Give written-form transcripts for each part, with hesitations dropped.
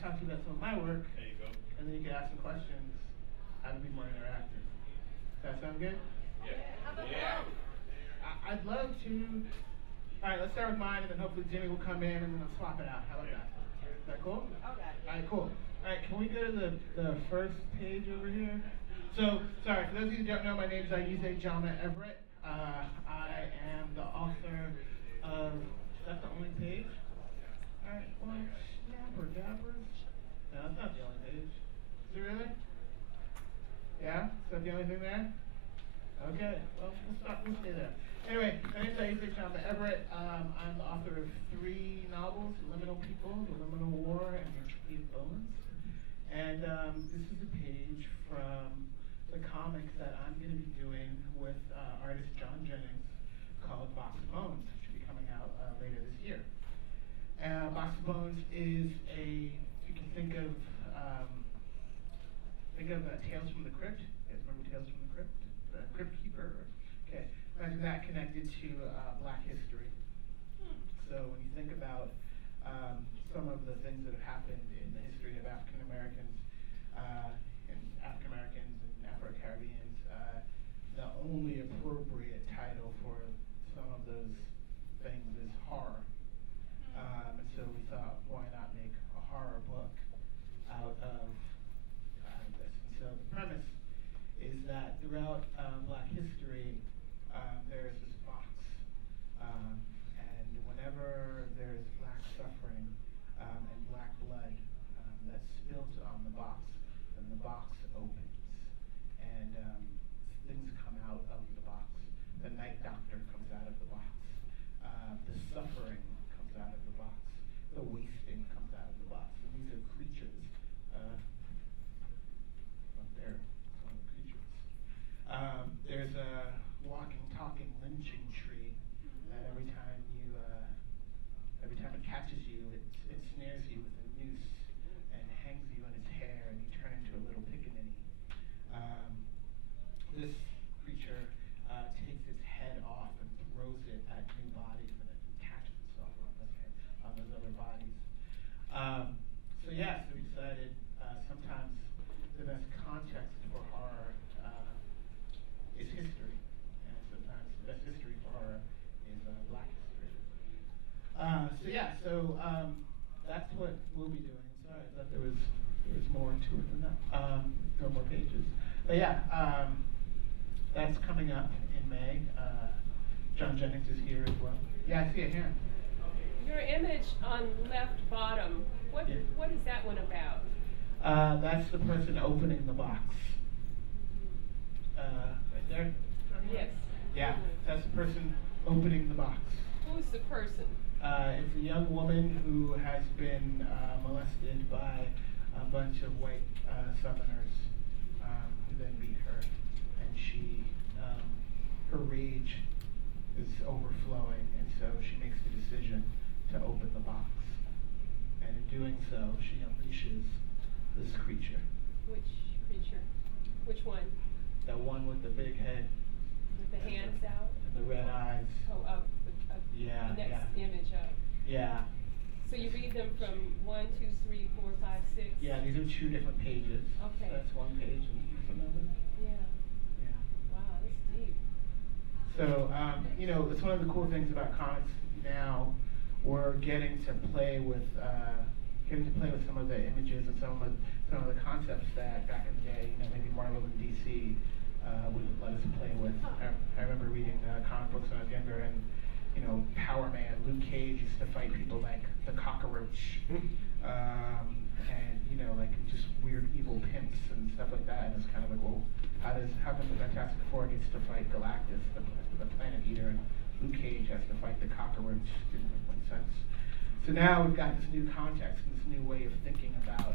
talk to you about some of my work. There you go. And then you can ask some questions. How to be more interactive. Does that sound good? Yeah. I'd love to. All right, let's start with mine, and then hopefully Jimmy will come in, and then I'll swap it out. How about that? Is that cool? Okay. All right, cool. All right, can we go to the first page over here? So, sorry, for those of you who don't know, my name is Ayize Jama-Everett. I am the author of. Is that the only page? All right, well, snapper dappers. No, that's not the only page. Is it really? Yeah? Is that the only thing there? Okay, well, we'll stay there. Anyway, my name is Ayize Jama-Everett. I'm the author of 3 novels, Liminal People, The Liminal War, and Your Tree of Bones. And this is a page from the comic that I'm going to be doing with artist John Jennings called Box of Bones, which will be coming out later this year. Box of Bones is you can think of Tales from the Crypt. You guys remember Tales from the Crypt? The Crypt Keeper. Okay, imagine that connected to Black history. So when you think about some of the things that have happened in the history of African Americans and Afro-Caribbeans, the only appropriate title for some of those things is horror. And so we thought, why not make a horror book out of this? And so the premise is that throughout Black history, there is this box, and whenever there's Black suffering and Black blood that's spilt on the box, then the box opens, and things come out of the box. The night doctor comes out of the box. The suffering comes out of the box. The wasting comes out of the box. And these are creatures. Up there, some of the creatures. There's a walking, talking lynching tree that every time it catches you, it snares you with a noose and hangs you in its hair, and you turn into a little pickaninny. This creature takes its head off and throws it at new bodies, and it attaches itself on those other bodies. So we decided sometimes the best context for horror is history, and sometimes the best history for horror is Black history. So that's what we'll be doing. I'm sorry, I thought there was more to it than that. There are more pages. But that's coming up in May. John Jennings is here as well. Yeah, I see a hand. Your image on left bottom, what is that one about? That's the person opening the box. Right there? Yes. Yeah, that's the person opening the box. Who's the person? It's a young woman who has been molested by a bunch of white Southerners who then beat her. And her rage is overflowing, and so she makes the decision to open the box. And in doing so, she unleashes this creature. Which creature? Which one? The one with the big head. With the hands out? And the red eyes. Oh, up. Yeah, the next image up. Yeah. So you read them from 1, 2, 3, 4, 5, 6? Yeah, these are 2 different pages. Okay. So that's one page and here's another. Yeah. Yeah. Wow, that's deep. So, it's one of the cool things about comics now. We're getting to play with some of the images and some of the concepts that back in the day, maybe Marvel and DC wouldn't let us play with. I remember reading comic books when I was younger, and Power Man, Luke Cage used to fight people like the Cockroach, and like just weird evil pimps and stuff like that. And it's kind of like, well, how come the Fantastic Four gets to fight Galactus, the Planet Eater, and Luke Cage has to fight the Cockroach? Didn't make much sense. So now we've got this new context and this new way of thinking about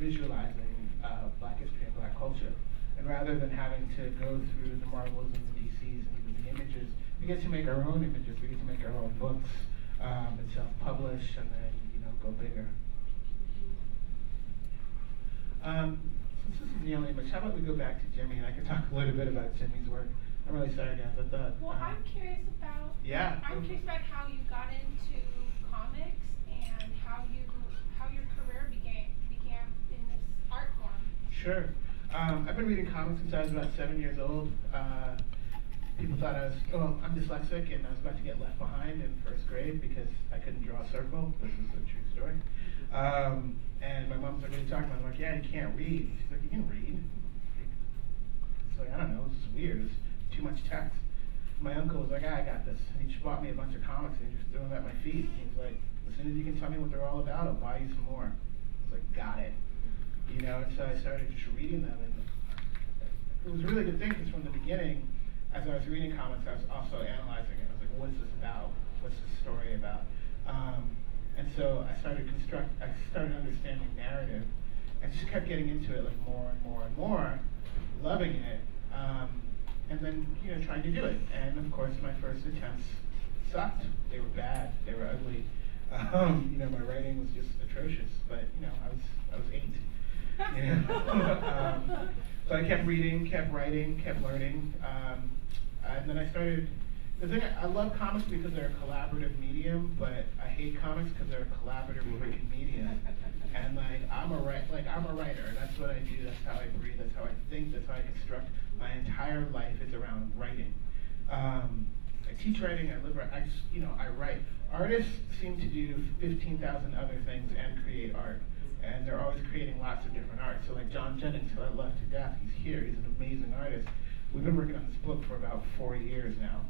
visualizing Black history and Black culture. And rather than having to go through the Marvels and the DCs and even the images, we get to make our own images. We get to make our own books and self-publish, and then go bigger. Since this is the only image, how about we go back to Jimmy and I can talk a little bit about Jimmy's work. I'm really sorry, guys. I thought. Well, I'm curious about. Yeah. I'm curious about how you got into comics and how you Sure. I've been reading comics since I was about 7 years old. People thought I'm dyslexic and I was about to get left behind in first grade because I couldn't draw a circle. This is a true story. And my mom's like, what are you talking about? I'm like, yeah, you can't read. She's like, you can read. So I don't know, it's weird. It's too much text. My uncle was like, I got this. And he just bought me a bunch of comics and he just threw them at my feet. He's like, as soon as you can tell me what they're all about, I'll buy you some more. I was like, got it. You know, and so I started just reading them. And it was a really good thing because from the beginning, as I was reading comics, I was also analyzing it. I was like, what is this about? What's this story about? And so I started understanding narrative and just kept getting into it like more and more and more, loving it. And then, you know, trying to do it. And of course, my first attempts sucked. They were bad. They were ugly. You know, my writing was just atrocious. But you know, I was 8. You know? So I kept reading, kept writing, kept learning. And then I started. The thing I love comics because they're a collaborative medium, but I hate comics because they're a collaborative freaking medium. And like I'm a writer. That's what I do. That's how I breathe. That's how I think. That's how I construct. My entire life is around writing. I teach writing. I live. I write. Artists seem to do 15,000 other things and create art, and they're always creating lots of different art. So like John Jennings, who I love to death, he's here. He's an amazing artist. We've been working on this book for about 4 years now.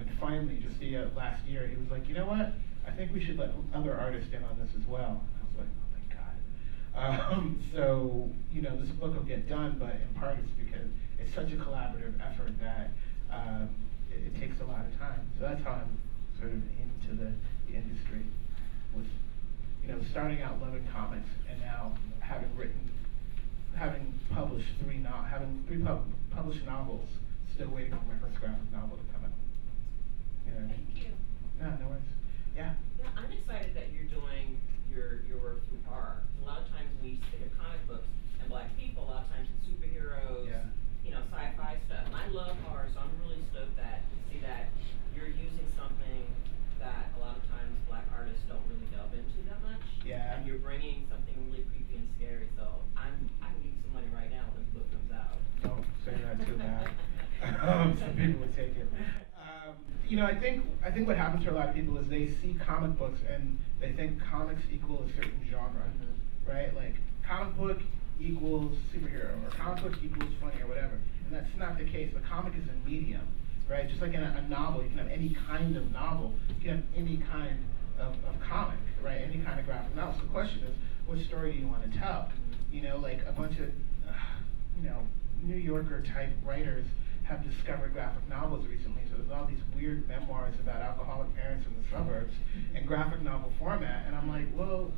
And finally, just last year, he was like, you know what? I think we should let other artists in on this as well. I was like, oh my God. So, you know, this book will get done, but in part it's because it's such a collaborative effort that it takes a lot of time. So that's how I'm sort of into the industry. With, you know, starting out loving comics and now having published three published novels, still waiting for my first graphic novel to come out. You know? Thank you. No worries. Yeah. Yeah, I'm excited that you're doing your work through horror. A lot of times we think of comic books and black people, a lot of times it's superheroes, you know, sci-fi stuff. And I love horror, so I'm really stoked to see that you're using something that a lot of times black artists don't really delve into that much. Yeah. And you're bringing something really creepy and scary. So I can give you some money right now when the book comes out. Don't say that too bad. Some people would take it. You know, I think what happens for a lot of people is they see comic books and they think comics equal a certain genre, right? Like comic book equals superhero, or comic book equals funny, or whatever. And that's not the case. The comic is a medium, right? Just like in a novel, you can have any kind of novel. You can have any kind of comic, right? Any kind of graphic novel. So the question is, what story do you want to tell? You know, like a bunch of, New Yorker type writers have discovered graphic novels recently. So there's all these weird memoirs about alcoholic parents in the suburbs in graphic novel format. And I'm like, well,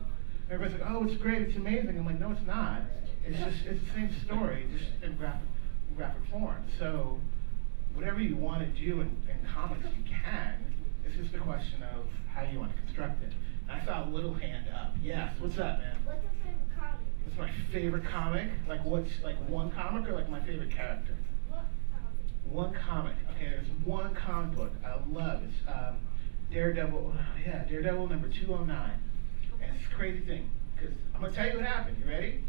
everybody's like, oh, it's great, it's amazing. I'm like, no, it's not. It's the same story, just in graphic form. So whatever you want to do in comics, you can. It's just a question of how you want to construct it. And I saw a little hand up. Yes, what's up, man? What's your favorite comic? What's my favorite comic? Like what's like one comic or like my favorite character? What comic? One comic. Okay, there's one comic book I love. It's Daredevil. Yeah, Daredevil number 209. And it's a crazy thing because I'm gonna tell you what happened. You ready?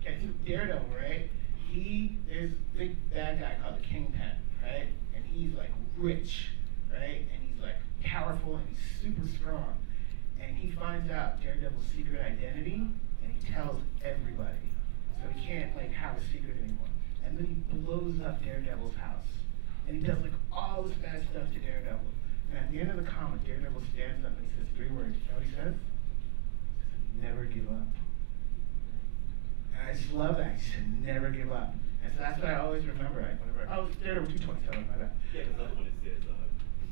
Okay, so Daredevil, right? There's a big bad guy called the Kingpin, right? And he's like rich, right? And he's like powerful and he's super strong. And he finds out Daredevil's secret identity and he tells everybody. So he can't like have a secret anymore. And then he blows up Daredevil's house. And he does like all this bad stuff to Daredevil. And at the end of the comic, Daredevil stands up and he says 3 words. You know what he says? He says, never give up. And I just love that. He said, never give up. And so that's what I always remember. Like whenever, Daredevil 227, my bad. Yeah, because the other one it says,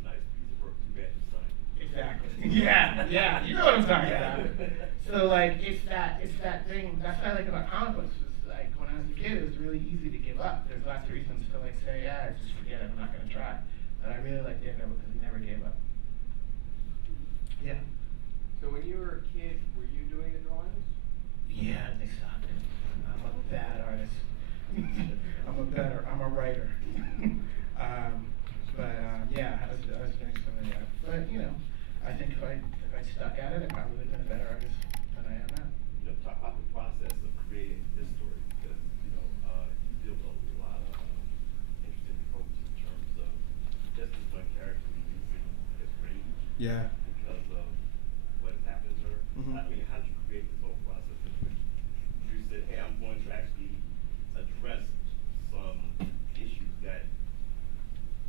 nice piece of work, too bad you signed it. Exactly. Yeah, you know what I'm talking about. So like, it's that thing. That's what I like about comic books. It's like when I was a kid, it was really easy to give up. There's lots of reasons to like say, yeah, just forget it. I'm not gonna try. But I really like Daredevil because he never gave up. Yeah. So when you were a kid, were you doing the drawings? Yeah, they sucked. I'm a bad artist. I'm a writer. Yeah, I was doing some of that. But you know, I think if I stuck at it, I probably would have been a better artist than I am now. You know, talk about the process of creating this story. Because of what has happened to her. Mhm. I mean, how did you create this whole process in which you said, hey, I'm going to actually address some issues that,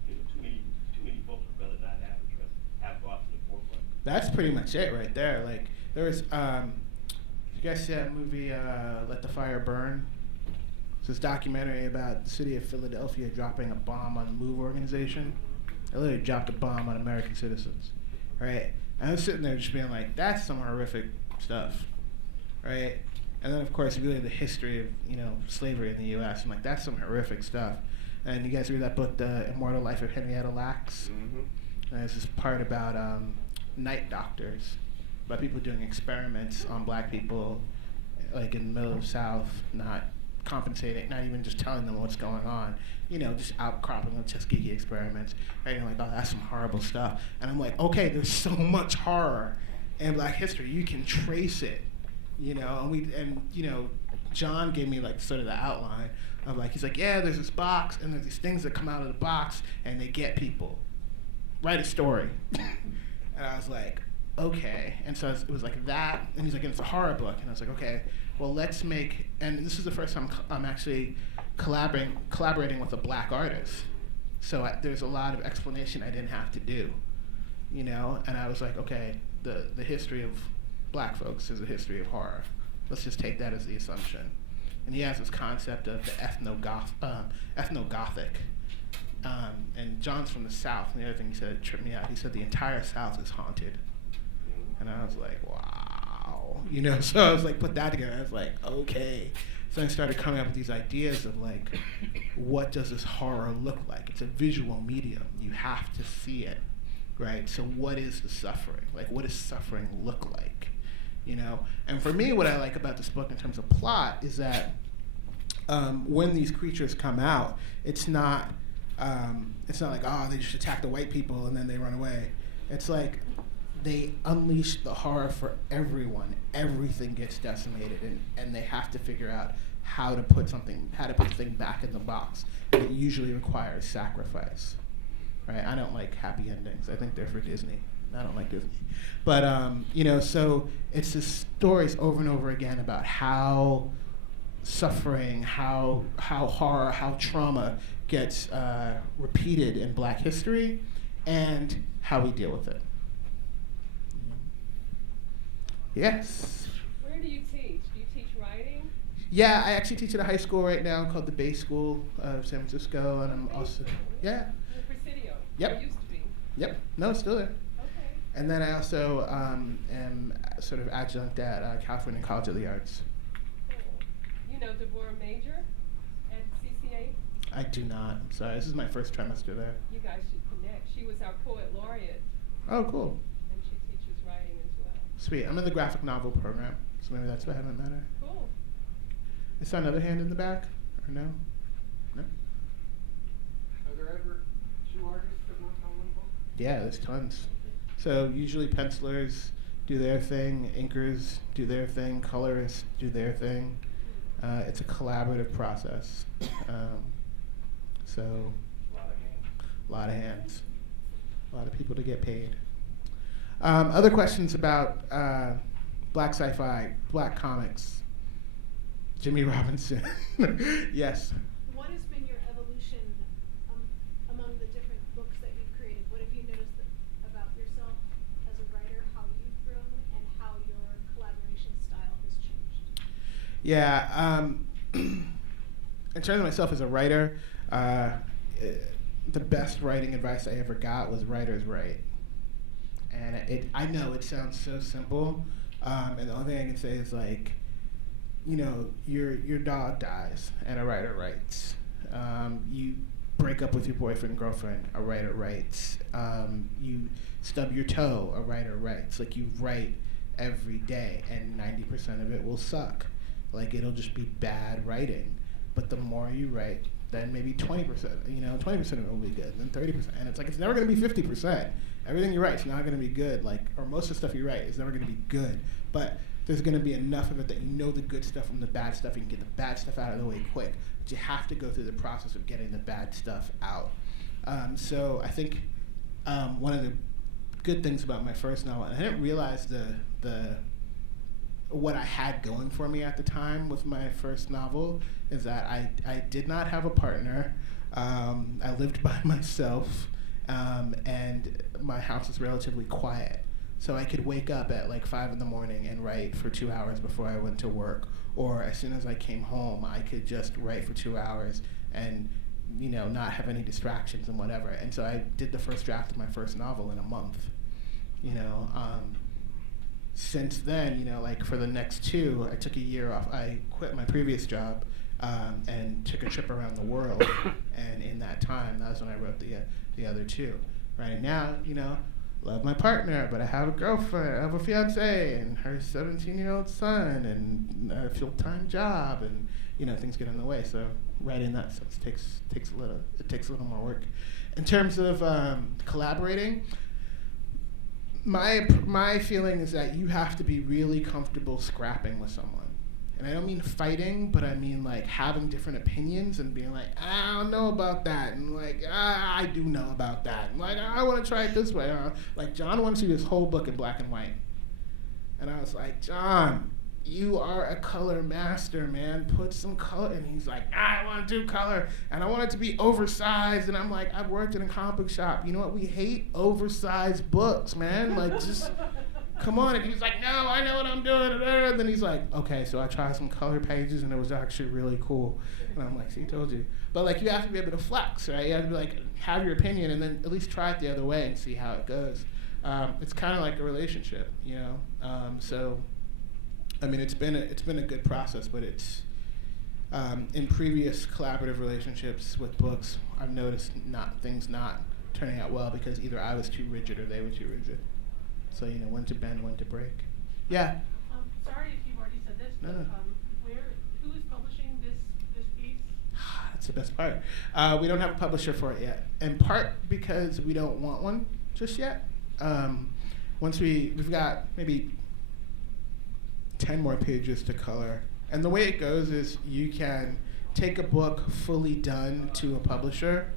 you know, too many folks would rather not have brought to the forefront? That's pretty much it right there. Like, there was, you guys see that movie, Let the Fire Burn? It's this documentary about the city of Philadelphia dropping a bomb on the MOVE organization. They literally dropped a bomb on American citizens, right? And I was sitting there just being like, that's some horrific stuff, right? And then, of course, really the history of, you know, slavery in the U.S. I'm like, that's some horrific stuff. And you guys read that book, The Immortal Life of Henrietta Lacks? Mm-hmm. And there's this part about night doctors, about people doing experiments on black people, like in the middle of the South, not compensating, not even just telling them what's going on, you know, just outcropping with Tuskegee experiments. And you're like, oh, that's some horrible stuff. And I'm like, okay, there's so much horror in Black history. You can trace it, you know. And you know, John gave me like sort of the outline of like, he's like, yeah, there's this box, and there's these things that come out of the box, and they get people. Write a story. And I was like, okay. And so it was like that, and he's like, and it's a horror book. And I was like, okay, well, let's make, and this is the first time I'm actually collaborating with a black artist. So there's a lot of explanation I didn't have to do, you know? And I was like, okay, the history of black folks is a history of horror. Let's just take that as the assumption. And he has this concept of the ethnogothic. And John's from the South, and the other thing he said that tripped me out, he said the entire South is haunted. And I was like, wow. You know, so I was like, put that together. I was like, okay. So I started coming up with these ideas of like, what does this horror look like? It's a visual medium. You have to see it, right? So what is the suffering? Like, what does suffering look like? You know? And for me, what I like about this book in terms of plot is that when these creatures come out, it's not like, oh, they just attack the white people and then they run away. It's like they unleash the horror for everyone. Everything gets decimated, and they have to figure out how to put the thing back in the box. And it usually requires sacrifice, right? I don't like happy endings. I think they're for Disney. I don't like Disney. But, you know, so it's the stories over and over again about how suffering, how horror, how trauma gets repeated in Black history, and how we deal with it. Yes? Where do you teach? Do you teach writing? Yeah, I actually teach at a high school right now called the Bay School of San Francisco, and I'm also, yeah. The Presidio? Yep. Or used to be? Yep, no, it's still there. Okay. And then I also am sort of adjunct at California College of the Arts. Cool. You know Deborah Major at CCA? I do not. I'm sorry. This is my first trimester there. You guys should connect. She was our poet laureate, Oh, cool. and she teaches writing as well. Sweet. I'm in the graphic novel program, so maybe that's why I haven't met her. Cool. Is there another hand in the back? Or no? No? Are there ever two artists that work on one book? Yeah, there's tons. So usually pencilers do their thing, inkers do their thing, colorists do their thing. It's a collaborative process. So a lot of hands, a lot of people to get paid. Other questions about Black sci-fi, Black comics? Jimmy Robinson. Yes. What has been your evolution among the different books that you've created? What have you noticed about yourself as a writer, how you've grown, and how your collaboration style has changed? Yeah. In terms of myself as a writer, the best writing advice I ever got was writers write. And I know it sounds so simple, and the only thing I can say is like, you know, your dog dies, and a writer writes. You break up with your boyfriend, girlfriend, a writer writes. You stub your toe, a writer writes. Like, you write every day, and 90% of it will suck. Like, it'll just be bad writing. But the more you write, then maybe 20%, you know, 20% of it will be good, then 30%. And it's like, it's never gonna be 50%. Everything you write is not gonna be good, like, or most of the stuff you write is never gonna be good. But there's gonna be enough of it that you know the good stuff from the bad stuff, you can get the bad stuff out of the way quick. But you have to go through the process of getting the bad stuff out. So I think one of the good things about my first novel, and I didn't realize the what I had going for me at the time with my first novel is that I did not have a partner. I lived by myself, and my house was relatively quiet. So I could wake up at like 5 in the morning and write for 2 hours before I went to work. Or as soon as I came home, I could just write for 2 hours and, you know, not have any distractions and whatever. And so I did the first draft of my first novel in a month, you know. Since then, you know, like for the next 2, I took a year off. I quit my previous job and took a trip around the world. And in that time, that was when I wrote the other 2. Right now, you know, love my partner, but I have a girlfriend, I have a fiance, and her 17-year-old son, and a full-time job, and you know, things get in the way. So writing that sense takes a little more work. In terms of collaborating, my feeling is that you have to be really comfortable scrapping with someone. And I don't mean fighting, but I mean like having different opinions and being like, I don't know about that, and like, I do know about that, and like, I want to try it this way. Like, John wanted to see this whole book in black and white. And I was like, John, you are a color master, man. Put some color. And he's like, I want to do color, and I want it to be oversized. And I'm like, I've worked in a comic book shop. You know what? We hate oversized books, man. Like, just come on. And he's like, no, I know what I'm doing. And then he's like, okay, so I tried some color pages, and it was actually really cool. And I'm like, see, told you. But like, you have to be able to flex, right? You have to be like, have your opinion, and then at least try it the other way and see how it goes. It's kind of like a relationship, you know. So, I mean, it's been a good process, but it's in previous collaborative relationships with books, I've noticed things not turning out well because either I was too rigid or they were too rigid. So, you know, when to bend, when to break. Yeah. Sorry if you've already said this, but No. who is publishing this piece? That's the best part. We don't have a publisher for it yet, in part because we don't want one just yet. Once we've got maybe 10 more pages to color. And the way it goes is you can take a book fully done to a publisher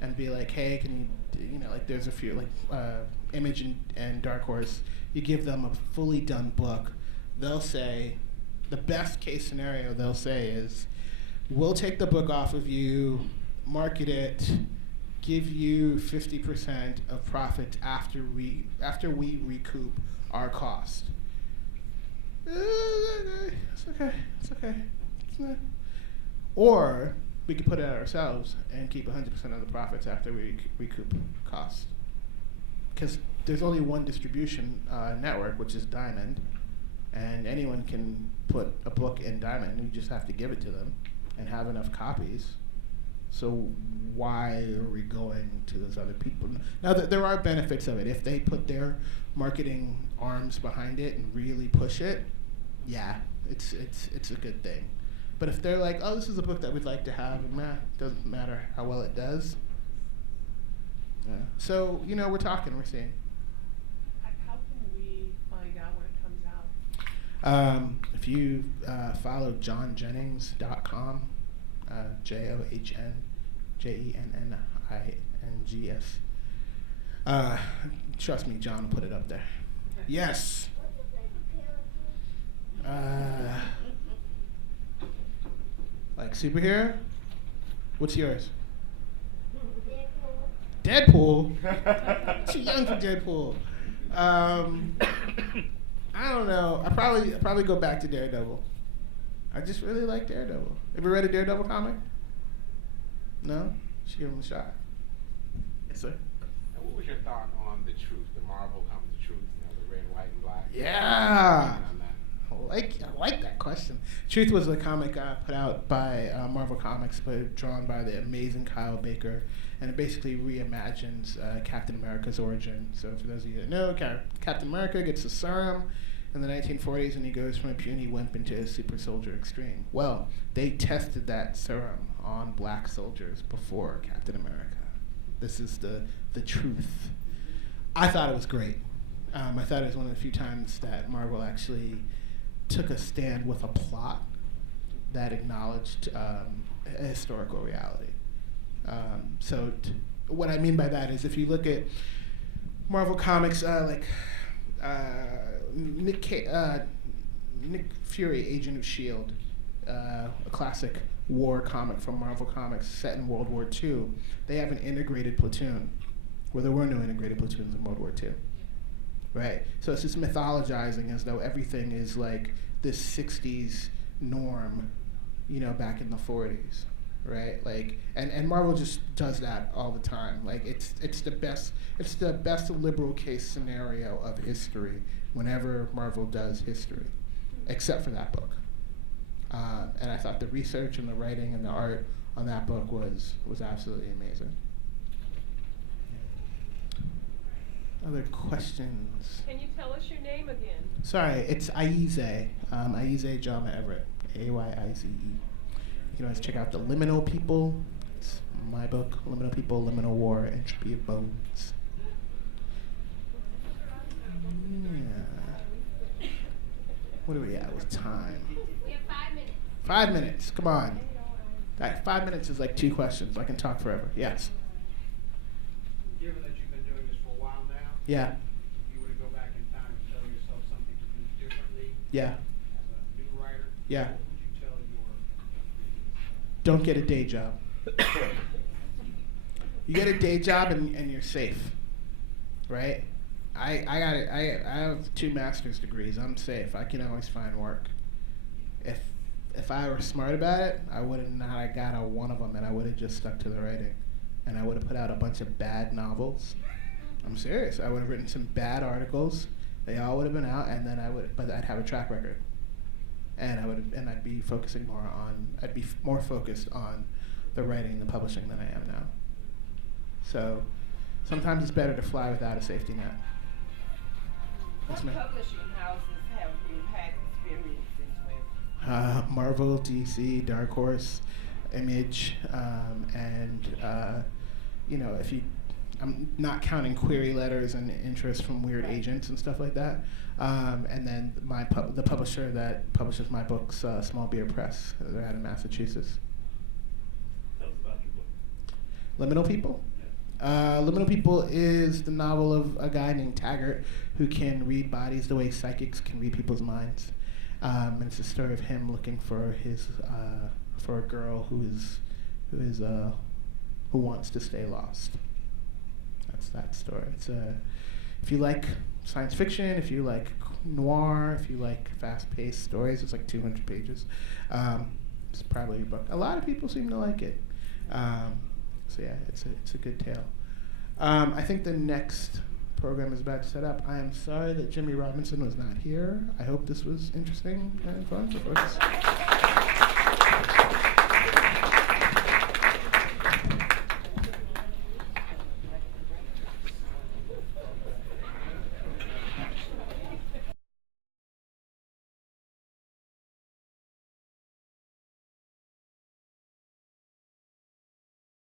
and be like, hey, can you know, like there's a few, like Image and Dark Horse, you give them a fully done book. They'll say, the best case scenario they'll say is, we'll take the book off of you, market it, give you 50% of profits after we recoup our cost. It's okay. Or we could put it out ourselves and keep 100% of the profits after we recoup costs. Because there's only one distribution network, which is Diamond, and anyone can put a book in Diamond. You just have to give it to them and have enough copies. So why are we going to those other people? Now, there are benefits of it. If they put their marketing arms behind it and really push it, yeah, it's a good thing. But if they're like, oh, this is a book that we'd like to have, and doesn't matter how well it does. Yeah. So, you know, we're talking, we're seeing. How can we find out when it comes out? If you follow johnjennings.com, JohnJennings. Trust me, John will put it up there. Yes. Like superhero? What's yours? Deadpool? Too young for Deadpool. I don't know. I probably go back to Daredevil. I just really like Daredevil. Have you read a Daredevil comic? No? Should give him a shot. Yes, sir. And what was your thought on The Truth, the Marvel comic, The Truth, you know, the red, white, and black? Yeah. I like that question. Truth was a comic put out by Marvel Comics, but drawn by the amazing Kyle Baker, and it basically reimagines Captain America's origin. So for those of you that know, Captain America gets a serum in the 1940s, and he goes from a puny wimp into a super soldier extreme. Well, they tested that serum on black soldiers before Captain America. This is the truth. I thought it was great. I thought it was one of the few times that Marvel actually took a stand with a plot that acknowledged a historical reality. What I mean by that is if you look at Marvel Comics, Nick Fury, Agent of S.H.I.E.L.D., a classic war comic from Marvel Comics set in World War II. They have an integrated platoon where there were no integrated platoons in World War II. Right? So it's just mythologizing as though everything is like this 60s norm, back in the 40s. Right? Like, and Marvel just does that all the time. Like, it's the best liberal case scenario of history whenever Marvel does history, except for that book. And I thought the research and the writing and the art on that book was absolutely amazing. Other questions? Can you tell us your name again? Sorry, it's Ayize, Ayize Jama-Everett, A-Y-I-Z-E. You can always check out The Liminal People. It's my book, Liminal People, Liminal War, Entropy of Bones. Yeah. What do we have with time? We have 5 minutes. 5 minutes, come on. All right, 5 minutes is like 2 questions. I can talk forever. Yes? Given that you've been doing this for a while now, Yeah. if you were to go back in time and tell yourself something to do differently Yeah. as a new writer, Yeah. what would you tell your Don't get a day job. You get a day job and you're safe, right? I have 2 master's degrees. I'm safe. I can always find work. If I were smart about it, I would have not got one of them, and I would have just stuck to the writing, and I would have put out a bunch of bad novels. I'm serious. I would have written some bad articles. They all would have been out, and then but I'd have a track record, and I'd be focusing more on. I'd be more focused on the writing and the publishing than I am now. So sometimes it's better to fly without a safety net. What Yes, ma'am. publishing houses have you had experiences with? Marvel, DC, Dark Horse, Image, and I'm not counting query letters and interest from weird Right. agents and stuff like that. And then the publisher that publishes my books, Small Beer Press, they're out of Massachusetts. Tell us about your book. Liminal People? Liminal People is the novel of a guy named Taggart who can read bodies the way psychics can read people's minds. And it's a story of him looking for for a girl who wants to stay lost. That's that story. If you like science fiction, if you like noir, if you like fast-paced stories, it's like 200 pages. It's probably your book. A lot of people seem to like it. So yeah, it's a good tale. I think the next program is about to set up. I am sorry that Jimmy Robinson was not here. I hope this was interesting and fun for folks.